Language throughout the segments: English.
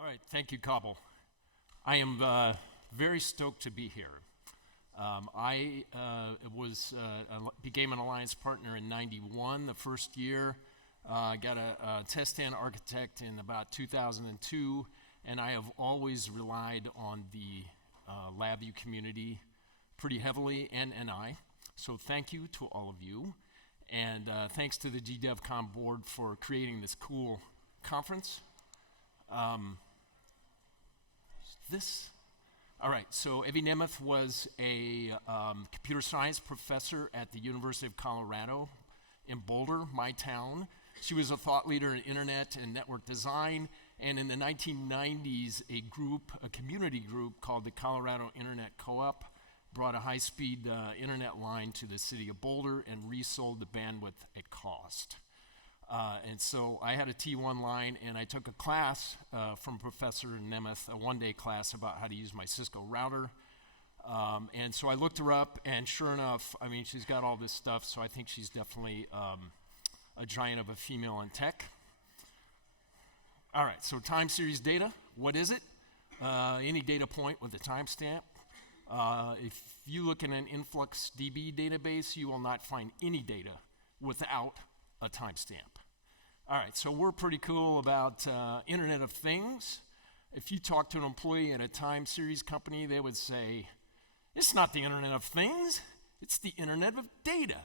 All right, thank you, Kabul. I am very stoked to be here. I became an alliance partner in '91, the first year. I got a TestStand architect in about 2002, and I have always relied on the LabVIEW community pretty heavily, and NI. So thank you to all of you, and thanks to the GDevCon board for creating this cool conference. All right, so Evie Nemeth was a computer science professor at the University of Colorado in Boulder, my town. She was a thought leader in internet and network design, and in the 1990s, a community group called the Colorado Internet Co-op brought a high-speed internet line to the city of Boulder and resold the bandwidth at cost. And so I had a T1 line, and I took a class from Professor Nemeth, a one-day class about how to use my Cisco router. And so I looked her up, and sure enough, I mean, she's got all this stuff, so I think she's definitely a giant of a female in tech. All right, so time series data, what is it? Any data point with a timestamp. If you look in an InfluxDB database, you will not find any data without a timestamp. All right, so we're pretty cool about Internet of Things. If you talk to an employee at a time series company, they would say, it's not the Internet of Things, it's the Internet of Data.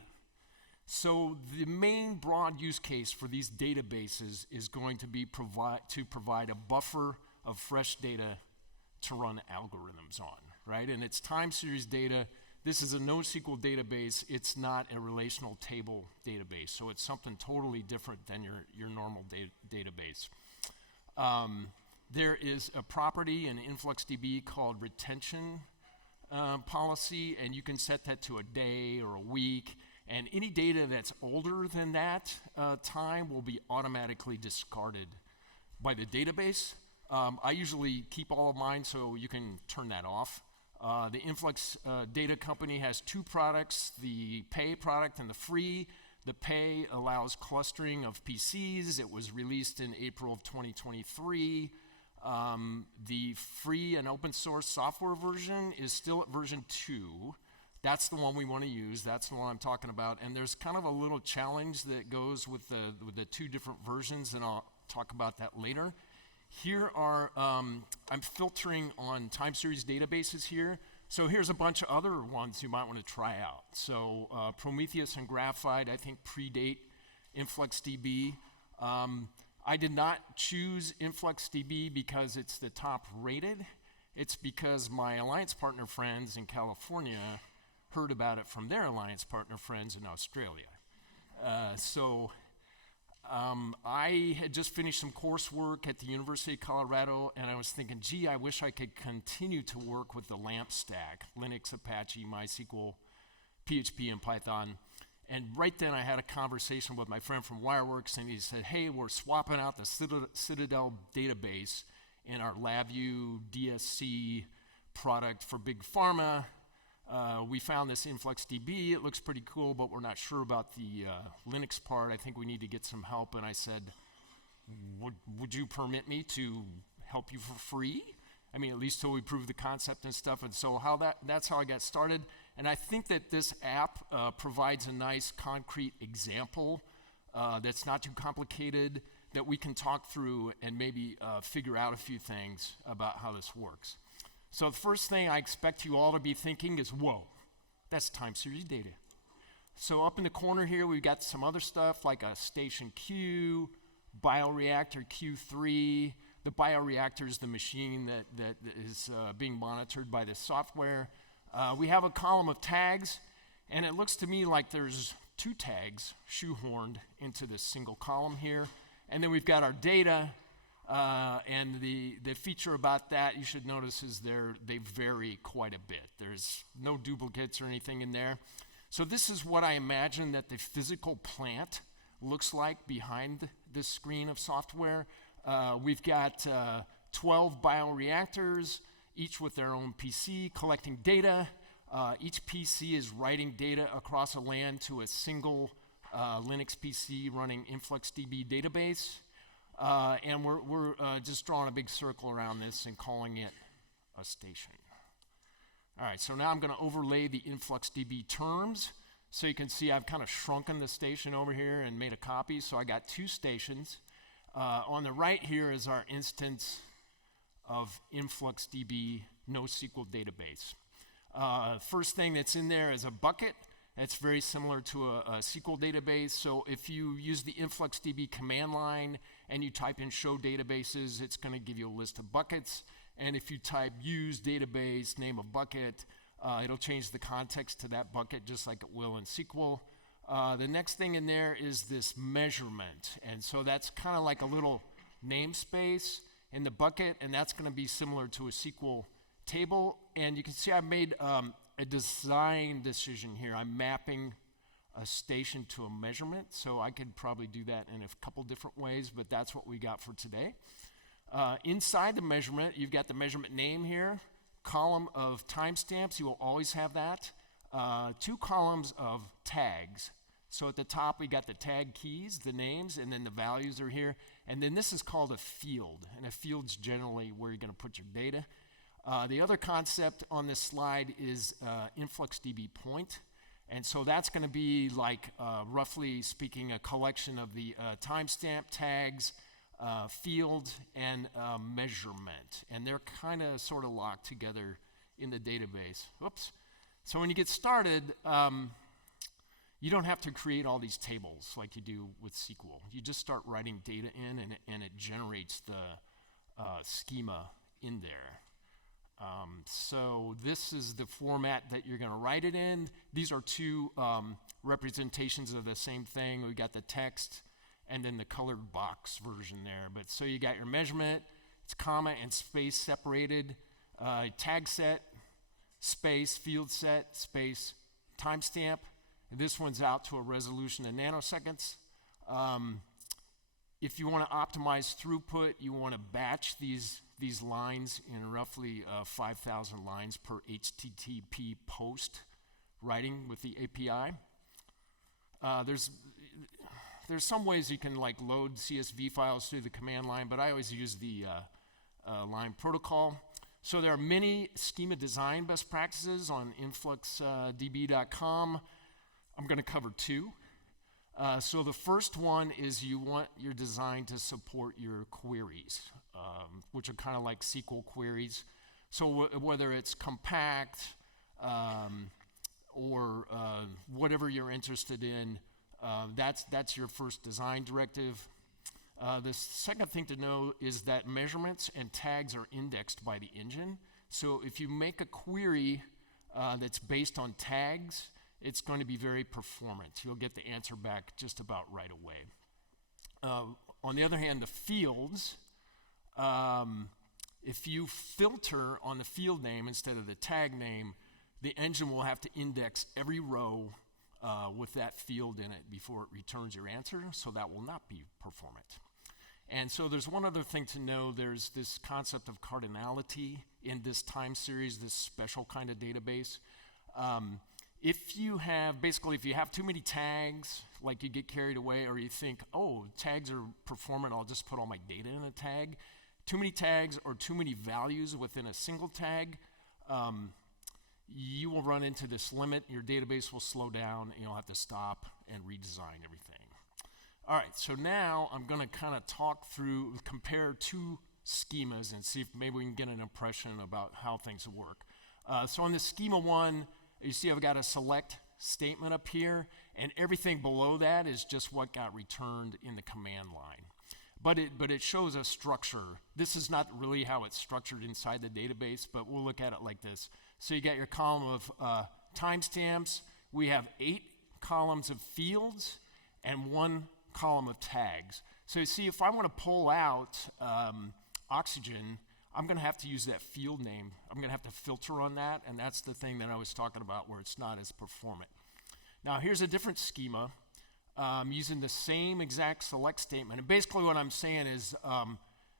So the main broad use case for these databases is going to be to provide a buffer of fresh data to run algorithms on, right? And it's time series data. This is a NoSQL database. It's not a relational table database, so it's something totally different than your normal database. There is a property in InfluxDB called retention policy, and you can set that to a day or a week, and any data that's older than that time will be automatically discarded by the database. I usually keep all of mine, so you can turn that off. The Influx data company has two products, the pay product and the free. The pay allows clustering of PCs. It was released in April of 2023. The free and open source software version is still at version 2. That's the one we want to use. That's the one I'm talking about. And there's kind of a little challenge that goes with the two different versions, and I'll talk about that later. Here are, I'm filtering on time series databases here. So here's a bunch of other ones you might want to try out. So Prometheus and Graphite, I think, predate InfluxDB. I did not choose InfluxDB because it's the top rated. It's because my alliance partner friends in California heard about it from their alliance partner friends in Australia. I had just finished some coursework at the University of Colorado, and I was thinking, gee, I wish I could continue to work with the LAMP stack, Linux, Apache, MySQL, PHP, and Python. And right then I had a conversation with my friend from Wireworks, and he said, hey, we're swapping out the Citadel database in our LabVIEW DSC product for Big Pharma. We found this InfluxDB. It looks pretty cool, but we're not sure about the Linux part. I think we need to get some help. And I said, would you permit me to help you for free? I mean, at least till we prove the concept and stuff. And so that's how I got started. And I think that this app provides a nice concrete example that's not too complicated, that we can talk through and maybe figure out a few things about how this works. So the first thing I expect you all to be thinking is, whoa, that's time series data. So up in the corner here, we've got some other stuff like a station Q, bioreactor Q3. The bioreactor is the machine that is being monitored by this software. We have a column of tags, and it looks to me like there's two tags shoehorned into this single column here. And then we've got our data. And the feature about that you should notice is they vary quite a bit. There's no duplicates or anything in there. So this is what I imagine that the physical plant looks like behind this screen of software. We've got 12 bioreactors, each with their own PC collecting data. Each PC is writing data across a LAN to a single Linux PC running InfluxDB database. And we're just drawing a big circle around this and calling it a station. All right, so now I'm going to overlay the InfluxDB terms. So you can see I've kind of shrunken the station over here and made a copy. So I got 2 stations. On the right here is our instance of InfluxDB NoSQL database. First thing that's in there is a bucket. It's very similar to a SQL database. So if you use the InfluxDB command line and you type in show databases, it's going to give you a list of buckets. And if you type use database, name of bucket, it'll change the context to that bucket just like it will in SQL. The next thing in there is this measurement. And so that's kind of like a little namespace in the bucket, and that's going to be similar to a SQL table. And you can see I made a design decision here. I'm mapping a station to a measurement, so I could probably do that in a couple different ways, but that's what we got for today. Inside the measurement, you've got the measurement name here, column of timestamps, you will always have that, 2 columns of tags. So at the top, we got the tag keys, the names, and then the values are here. And then this is called a field, and a field's generally where you're going to put your data. The other concept on this slide is InfluxDB point. And so that's going to be like, roughly speaking, a collection of the timestamp tags, field, and measurement. And they're kind of sort of locked together in the database. Whoops. So when you get started, you don't have to create all these tables like you do with SQL. You just start writing data in, and it generates the schema in there. So this is the format that you're going to write it in. These are 2 representations of the same thing. We got the text and then the colored box version there. But so you got your measurement, it's comma and space separated, tag set, space, field set, space, timestamp. And this one's out to a resolution in nanoseconds. If you want to optimize throughput, you want to batch these lines in roughly 5,000 lines per HTTP post writing with the API. There's some ways you can like load CSV files through the command line, but I always use the line protocol. So there are many schema design best practices on influxdb.com. I'm going to cover 2. So the first one is you want your design to support your queries, which are kind of like SQL queries. So whether it's compact or whatever you're interested in, that's your first design directive. The second thing to know is that measurements and tags are indexed by the engine. So if you make a query that's based on tags, it's going to be very performant. You'll get the answer back just about right away. On the other hand, the fields, if you filter on the field name instead of the tag name, the engine will have to index every row with that field in it before it returns your answer, so that will not be performant. And so there's one other thing to know. There's this concept of cardinality in this time series, this special kind of database. If you have too many tags, like you get carried away, or you think, oh, tags are performant, I'll just put all my data in a tag. Too many tags or too many values within a single tag, you will run into this limit. Your database will slow down, and you'll have to stop and redesign everything. All right, so now I'm going to kind of compare 2 schemas and see if maybe we can get an impression about how things work. So on the schema 1, you see I've got a select statement up here, and everything below that is just what got returned in the command line. But it shows a structure. This is not really how it's structured inside the database, but we'll look at it like this. So you got your column of timestamps. We have 8 columns of fields and 1 column of tags. So you see, if I want to pull out oxygen, I'm going to have to use that field name. I'm going to have to filter on that, and that's the thing that I was talking about where it's not as performant. Now, here's a different schema using the same exact select statement. And basically what I'm saying is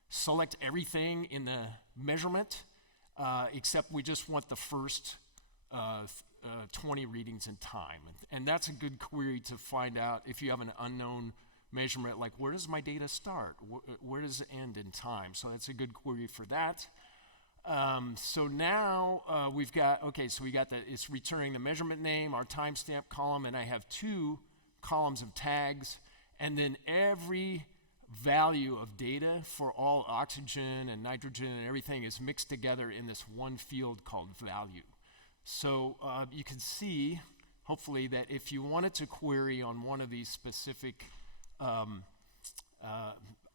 select everything in the measurement, except we just want the first 20 readings in time. And that's a good query to find out if you have an unknown measurement, like where does my data start? Where does it end in time? So that's a good query for that. So now we've got, okay, so we got that, it's returning the measurement name, our timestamp column, and I have 2 columns of tags, and then every value of data for all oxygen and nitrogen and everything is mixed together in this one field called value. So you can see, hopefully, that if you wanted to query on one of these specific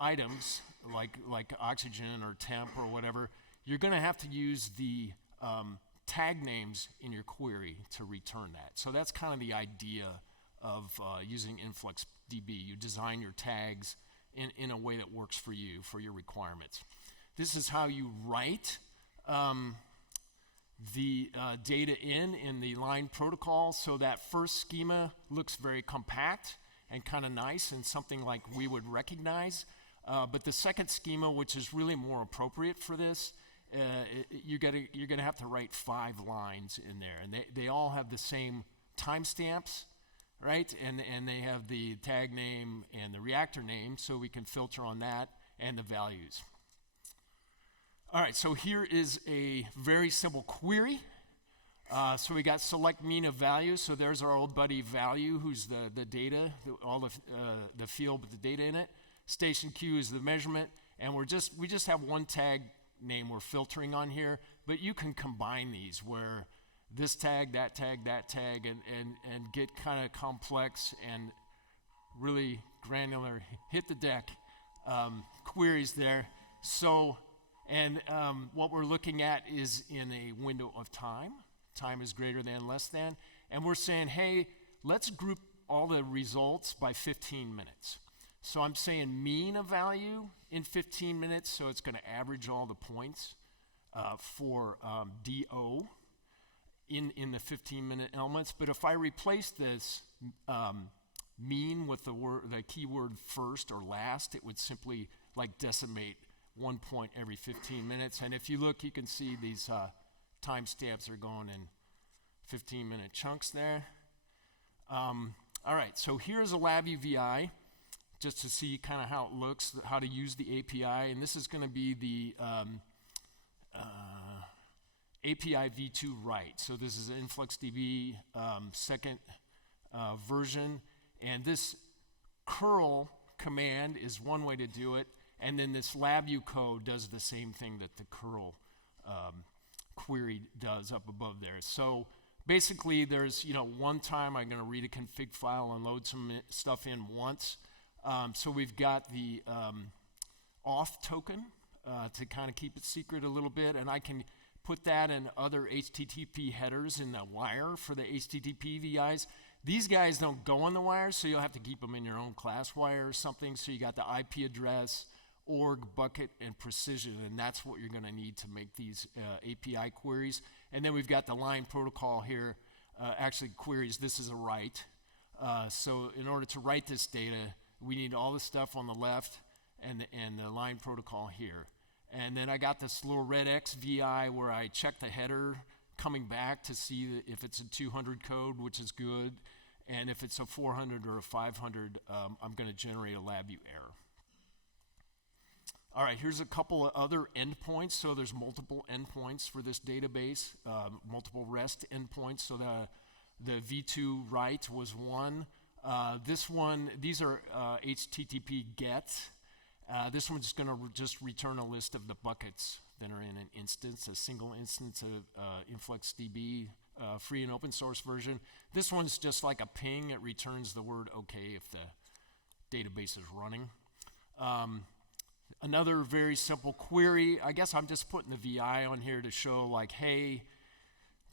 items, like oxygen or temp or whatever, you're going to have to use the tag names in your query to return that. So that's kind of the idea of using InfluxDB. You design your tags in a way that works for you, for your requirements. This is how you write the data in the line protocol. So that first schema looks very compact and kind of nice and something like we would recognize. But the second schema, which is really more appropriate for this, you're gonna have to write 5 lines in there, and they all have the same timestamps, right? And they have the tag name and the reactor name, so we can filter on that, and the values. All right, so here is a very simple query. So we got select mean of value. So there's our old buddy value, who's the data, all the field with the data in it. Station Q is the measurement, and we just have one tag name we're filtering on here, but you can combine these where this tag, that tag, and get kind of complex and really granular, hit the deck queries there. So, and what we're looking at is in a window of time. Time is greater than, less than, and we're saying, hey, let's group all the results by 15 minutes. So I'm saying mean of value in 15 minutes, so it's going to average all the points for DO in the 15-minute elements. But if I replace this mean with the keyword first or last, it would simply like decimate 1 point every 15 minutes. And if you look, you can see these timestamps are going in 15-minute chunks there. All right, so here's a LabVIEW VI, just to see kind of how it looks, how to use the API. And this is going to be the API v2 write. So this is an InfluxDB second version. And this curl command is one way to do it. And then this LabVIEW code does the same thing that the curl query does up above there. So basically there's, one time I'm going to read a config file and load some stuff in once. So we've got the auth token to kind of keep it secret a little bit, and I can put that in other HTTP headers in the wire for the HTTP VIs. These guys don't go on the wire, so you'll have to keep them in your own class wire or something. So you got the IP address, org, bucket, and precision, and that's what you're going to need to make these API queries. And then we've got the line protocol here, actually queries. This is a write. So in order to write this data, we need all the stuff on the left and the line protocol here. And then I got this little red X VI where I check the header coming back to see if it's a 200 code, which is good. And if it's a 400 or a 500, I'm going to generate a LabVIEW error. All right, here's a couple of other endpoints. So there's multiple endpoints for this database, multiple REST endpoints. So the v2 write was one. These are HTTP GET. This one's going to just return a list of the buckets that are in an instance, a single instance of InfluxDB, free and open source version. This one's just like a ping. It returns the word OK if the database is running. Another very simple query. I guess I'm just putting the VI on here to show like, hey,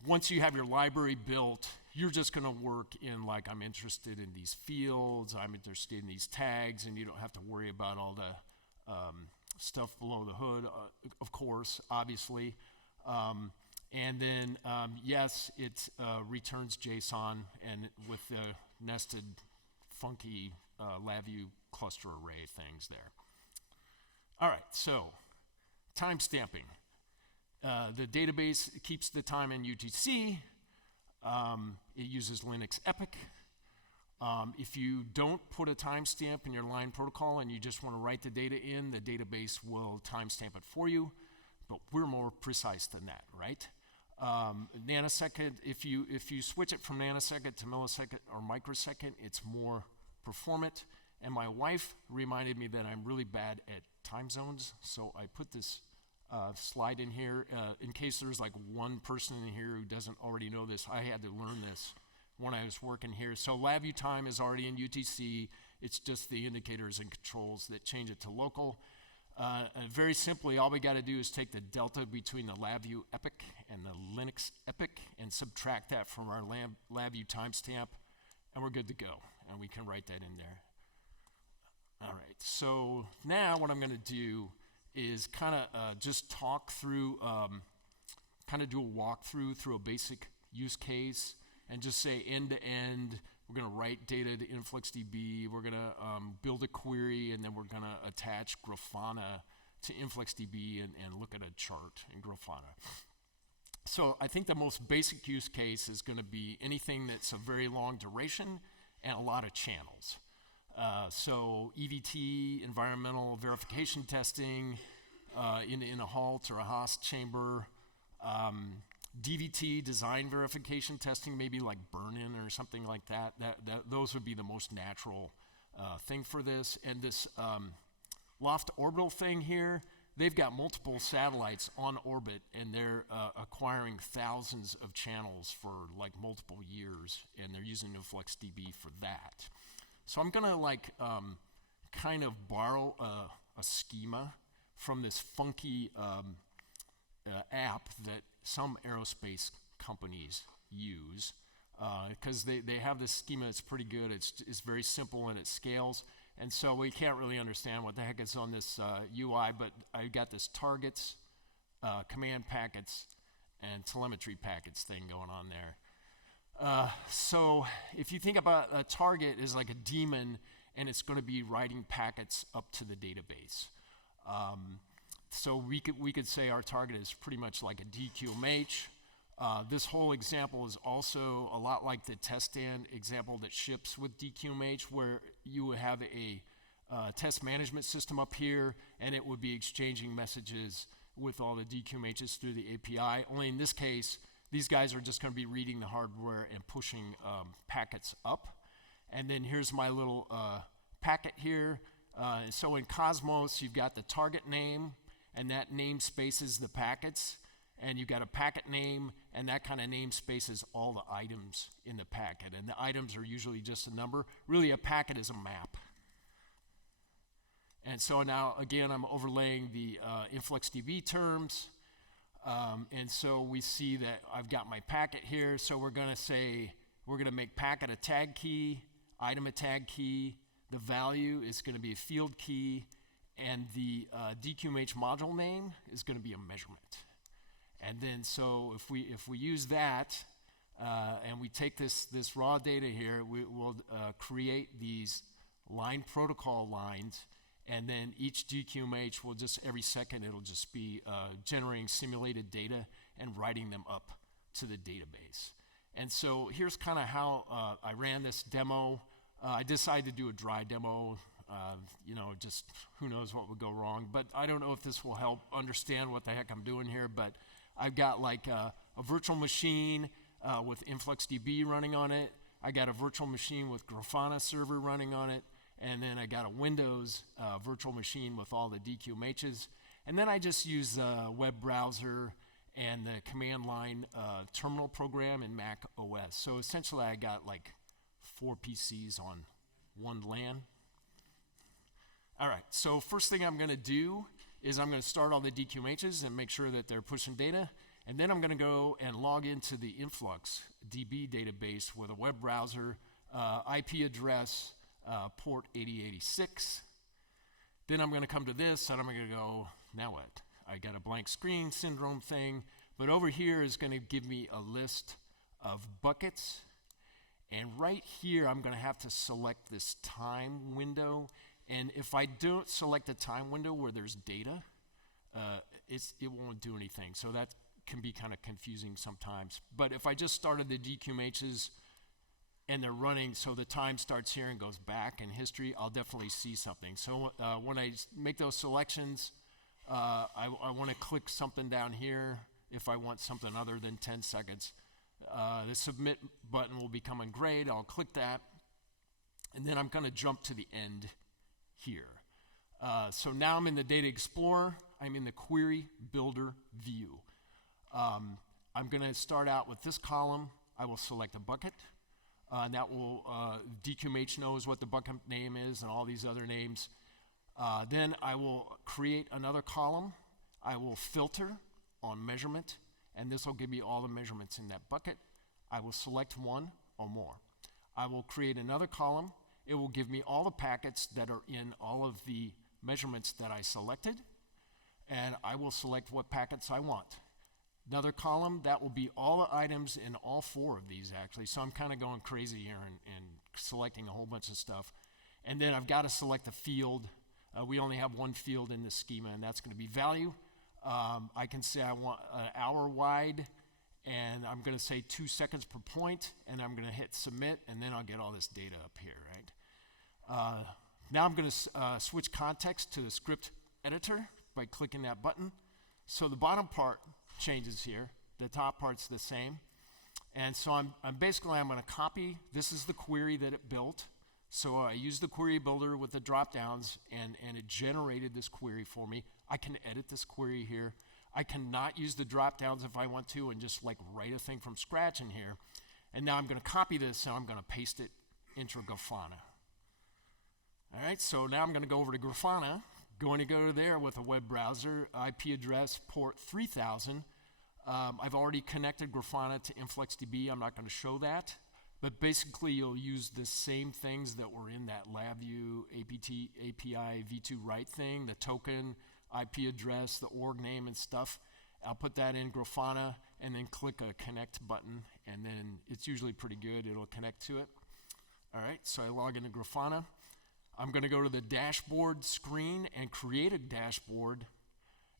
once you have your library built, you're just going to work in like, I'm interested in these fields, I'm interested in these tags, and you don't have to worry about all the stuff below the hood, of course, obviously. And then, yes, it returns JSON and with the nested, funky LabVIEW cluster array things there. All right, so time stamping. The database keeps the time in UTC. It uses Linux Epic. If you don't put a timestamp in your line protocol and you just want to write the data in, the database will timestamp it for you, but we're more precise than that, right? Nanosecond, if you switch it from nanosecond to millisecond or microsecond, it's more performant. And my wife reminded me that I'm really bad at time zones, so I put this slide in here in case there's like one person in here who doesn't already know this. I had to learn this when I was working here. So LabVIEW time is already in UTC. It's just the indicators and controls that change it to local. Very simply, all we got to do is take the delta between the LabVIEW epoch and the Linux epoch and subtract that from our LabVIEW timestamp, and we're good to go. And we can write that in there. All right, so now what I'm going to do is kind of just talk through, kind of do a walkthrough through a basic use case and just say end to end, we're going to write data to InfluxDB, we're going to build a query, and then we're going to attach Grafana to InfluxDB and look at a chart in Grafana. So I think the most basic use case is going to be anything that's a very long duration and a lot of channels. So EVT, environmental verification testing, in a halt or a host chamber, DVT, design verification testing, maybe like burn-in or something like that. Those would be the most natural thing for this. And this loft orbital thing here, they've got multiple satellites on orbit, and they're acquiring thousands of channels for like multiple years, and they're using InfluxDB for that. So I'm gonna like kind of borrow a schema from this funky app that some aerospace companies use, because they have this schema that's pretty good. It's very simple and it scales, and so we can't really understand what the heck is on this UI, but I got this targets, command packets, and telemetry packets thing going on there. So if you think about a target as like a daemon, and it's going to be writing packets up to the database. So we could say our target is pretty much like a DQMH. This whole example is also a lot like the TestStand example that ships with DQMH, where you would have a test management system up here, and it would be exchanging messages with all the DQMHs through the API. Only in this case, these guys are just going to be reading the hardware and pushing packets up. And then here's my little packet here. So in Cosmos, you've got the target name, and that namespaces the packets. And you've got a packet name, and that kind of namespaces all the items in the packet. And the items are usually just a number. Really, a packet is a map. And so now, again, I'm overlaying the InfluxDB terms. And so we see that I've got my packet here. So we're going to say, we're going to make packet a tag key, item a tag key. The value is going to be a field key. And the DQMH module name is going to be a measurement. And then so if we use that, and we take this raw data here, we'll create these line protocol lines. And then each DQMH will just, every second, it'll just be generating simulated data and writing them up to the database. And so here's kind of how I ran this demo. I decided to do a dry demo, just who knows what would go wrong. But I don't know if this will help understand what the heck I'm doing here. But I've got like a virtual machine with InfluxDB running on it. I got a virtual machine with Grafana server running on it. And then I got a Windows virtual machine with all the DQMHs. And then I just use the web browser and the command line terminal program in Mac OS. So essentially I got like 4 PCs on one LAN. All right, so first thing I'm gonna do is I'm gonna start all the DQMHs and make sure that they're pushing data. And then I'm gonna go and log into the InfluxDB database with a web browser, IP address, port 8086. Then I'm going to come to this and I'm going to go, now what? I got a blank screen syndrome thing, but over here is going to give me a list of buckets. And right here, I'm going to have to select this time window. And if I don't select a time window where there's data, it won't do anything. So that can be kind of confusing sometimes. But if I just started the DQMHs and they're running, so the time starts here and goes back in history, I'll definitely see something. So when I make those selections, I want to click something down here if I want something other than 10 seconds. The submit button will become engraved. I'll click that, and then I'm going to jump to the end here. So now I'm in the Data Explorer. I'm in the Query Builder view. I'm going to start out with this column. I will select a bucket. And that will, DQMH knows what the bucket name is and all these other names. Then I will create another column. I will filter on measurement, and this will give me all the measurements in that bucket. I will select one or more. I will create another column. It will give me all the packets that are in all of the measurements that I selected, and I will select what packets I want. Another column, that will be all the items in all 4 of these actually. So I'm kind of going crazy here and selecting a whole bunch of stuff. And then I've got to select a field. We only have one field in this schema, and that's going to be value. I can say I want an hour wide, and I'm going to say 2 seconds per point, and I'm going to hit submit, and then I'll get all this data up here, right? Now I'm going to switch context to the script editor by clicking that button. So the bottom part changes here. The top part's the same. And so I'm going to copy. This is the query that it built. So I used the query builder with the drop downs, and it generated this query for me. I can edit this query here. I cannot use the drop downs if I want to and just like write a thing from scratch in here. And now I'm going to copy this and I'm going to paste it into Grafana. All right, so now I'm going to go over to Grafana. Going to go there with a web browser, IP address port 3000. I've already connected Grafana to InfluxDB. I'm not going to show that. But basically, you'll use the same things that were in that LabVIEW API v2 write thing, the token, IP address, the org name and stuff. I'll put that in Grafana and then click a connect button, and then it's usually pretty good. It'll connect to it. All right, so I log into Grafana. I'm going to go to the dashboard screen and create a dashboard,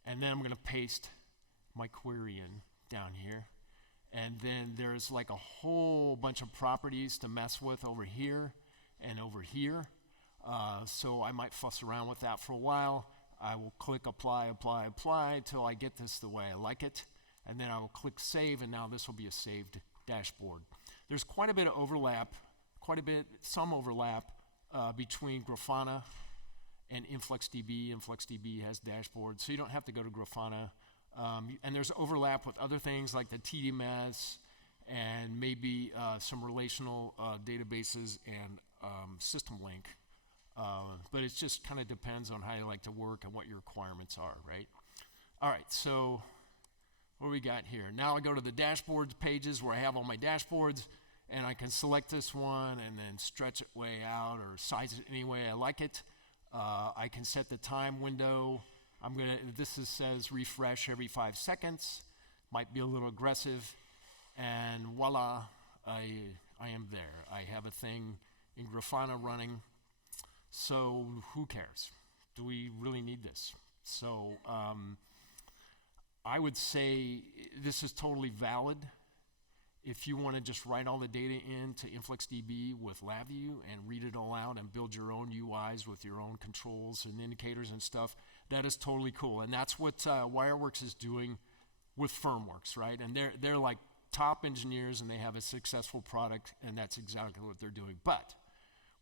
and then I'm going to paste my query in down here. And then there's like a whole bunch of properties to mess with over here and over here. So I might fuss around with that for a while. I will click apply, apply, apply till I get this the way I like it. And then I will click save, and now this will be a saved dashboard. There's quite a bit of overlap, some overlap between Grafana and InfluxDB. InfluxDB has dashboards, so you don't have to go to Grafana. And there's overlap with other things like the TDMS and maybe some relational databases and system link. But it just kind of depends on how you like to work and what your requirements are, right? All right, so what do we got here? Now I go to the dashboards pages where I have all my dashboards, and I can select this one and then stretch it way out or size it any way I like it. I can set the time window. Says refresh every 5 seconds. Might be a little aggressive. And voila, I am there. I have a thing in Grafana running. So who cares? Do we really need this? So I would say this is totally valid. If you want to just write all the data into InfluxDB with LabVIEW and read it all out and build your own UIs with your own controls and indicators and stuff, that is totally cool. And that's what Wireworks is doing with Fermworks, right? And they're like top engineers, and they have a successful product, and that's exactly what they're doing. But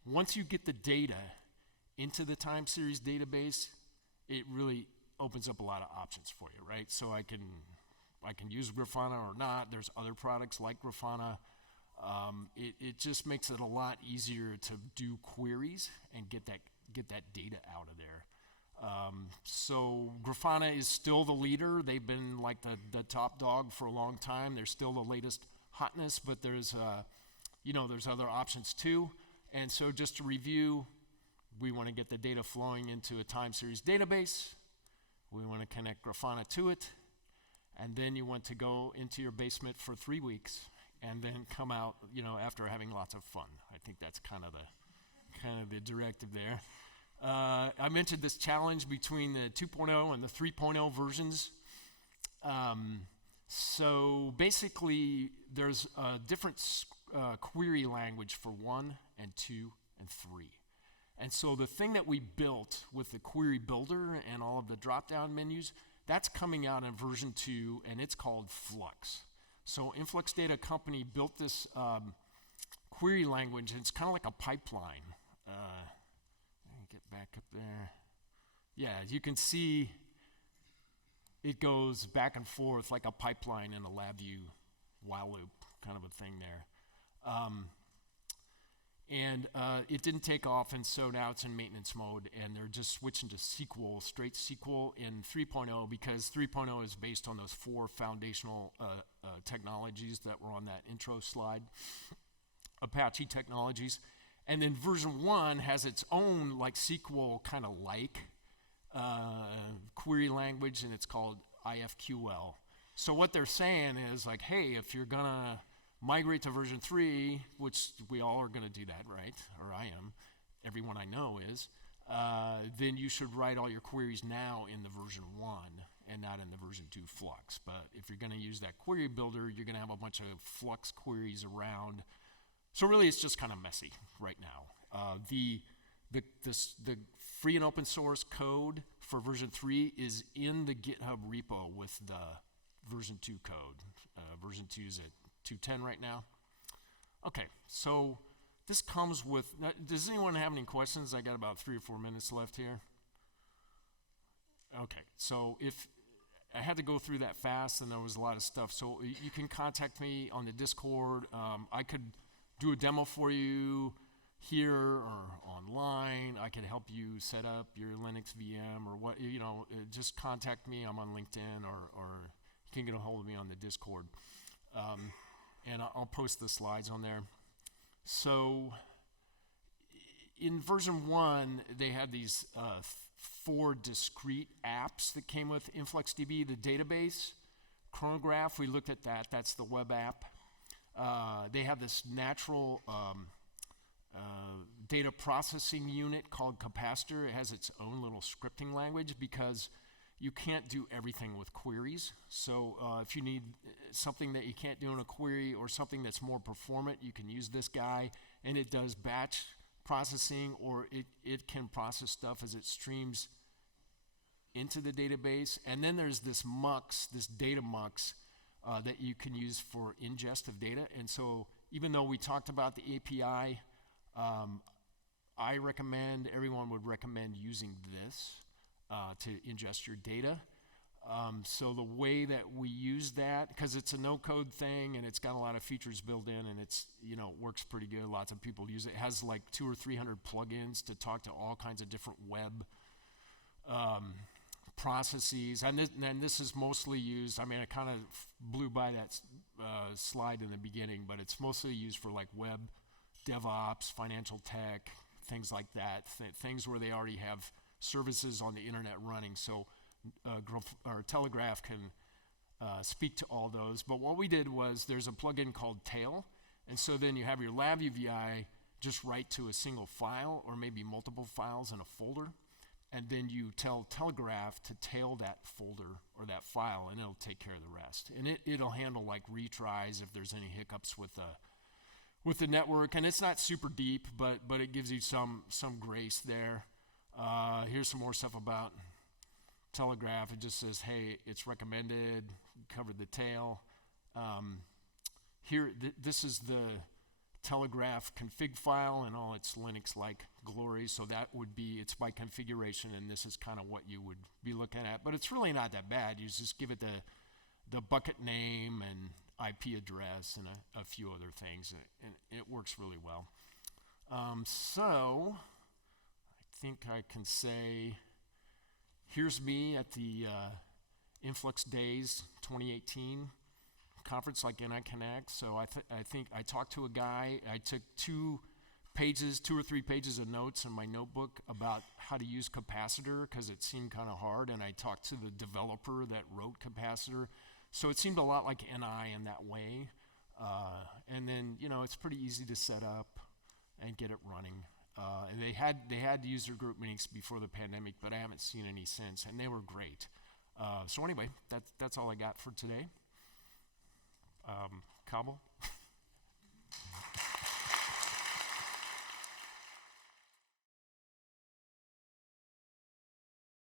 once you get the data into the time series database, it really opens up a lot of options for you, right? So I can use Grafana or not. There's other products like Grafana. It just makes it a lot easier to do queries and get that data out of there. So Grafana is still the leader. They've been like the top dog for a long time. They're still the latest hotness, but there's other options too. And so just to review, we want to get the data flowing into a time series database. We want to connect Grafana to it. And then you want to go into your basement for 3 weeks and then come out, after having lots of fun. I think that's kind of the directive there. I mentioned this challenge between the 2.0 and the 3.0 versions. So basically, there's different query language for 1 and 2 and 3. And so the thing that we built with the query builder and all of the drop-down menus, that's coming out in version 2, and it's called Flux. So Influx Data Company built this query language, and it's kind of like a pipeline. Let me get back up there. Yeah, you can see it goes back and forth like a pipeline in a LabVIEW while loop kind of a thing there. It didn't take off, and so now it's in maintenance mode, and they're just switching to SQL, straight SQL in 3.0, because 3.0 is based on those 4 foundational technologies that were on that intro slide, Apache technologies. And then version 1 has its own like SQL kind of like query language, and it's called IFQL. So what they're saying is like, hey, if you're gonna migrate to version 3, which we all are gonna do that, right? Or I am, everyone I know is, then you should write all your queries now in the version 1 and not in the version 2 Flux. But if you're gonna use that query builder, you're gonna have a bunch of Flux queries around. So really it's just kind of messy right now. The free and open source code for version 3 is in the GitHub repo with the version 2 code. Version 2 is at 2.10 right now. Okay, so this comes with, does anyone have any questions? I got about 3 or 4 minutes left here. Okay, so if I had to go through that fast and there was a lot of stuff, so you can contact me on the Discord. I could do a demo for you here or online. I can help you set up your Linux VM or what, just contact me. I'm on LinkedIn, or you can get a hold of me on the Discord. And I'll post the slides on there. So in version 1, they had these 4 discrete apps that came with InfluxDB, the database. Chronograph, we looked at that. That's the web app. They have this natural data processing unit called Capacitor. It has its own little scripting language because you can't do everything with queries. So if you need something that you can't do in a query or something that's more performant, you can use this guy, and it does batch processing, or it can process stuff as it streams into the database. And then there's this MUX, this data MUX, that you can use for ingest of data. And so even though we talked about the API, everyone would recommend using this to ingest your data. So the way that we use that, because it's a no-code thing and it's got a lot of features built in, and it's works pretty good. Lots of people use it. It has like 200 or 300 plugins to talk to all kinds of different web processes. And this is mostly used. I mean, I kind of blew by that slide in the beginning, but it's mostly used for like web DevOps, financial tech, things like that. Things where they already have services on the internet running. So Telegraf can speak to all those. But what we did was there's a plugin called Tail. And so then you have your LabVIEW VI just write to a single file or maybe multiple files in a folder. And then you tell Telegraf to tail that folder or that file, and it'll take care of the rest. And it'll handle like retries if there's any hiccups with the network. And it's not super deep, but it gives you some grace there. Here's some more stuff about Telegraf. It just says, hey, it's recommended, covered the tail. This is the Telegraf config file and all its Linux-like glory. So that would be, it's by configuration, and this is kind of what you would be looking at. But it's really not that bad. You just give it the bucket name and IP address and a few other things, and it works really well. So I think I can say, here's me at the Influx Days 2018 conference, like NI Connect. So I think I talked to a guy. I took 2 or 3 pages of notes in my notebook about how to use Capacitor because it seemed kind of hard, and I talked to the developer that wrote Capacitor. So it seemed a lot like NI in that way. And then, it's pretty easy to set up and get it running. And they had user group meetings before the pandemic, but I haven't seen any since, and they were great. So anyway, that's all I got for today. Cabo?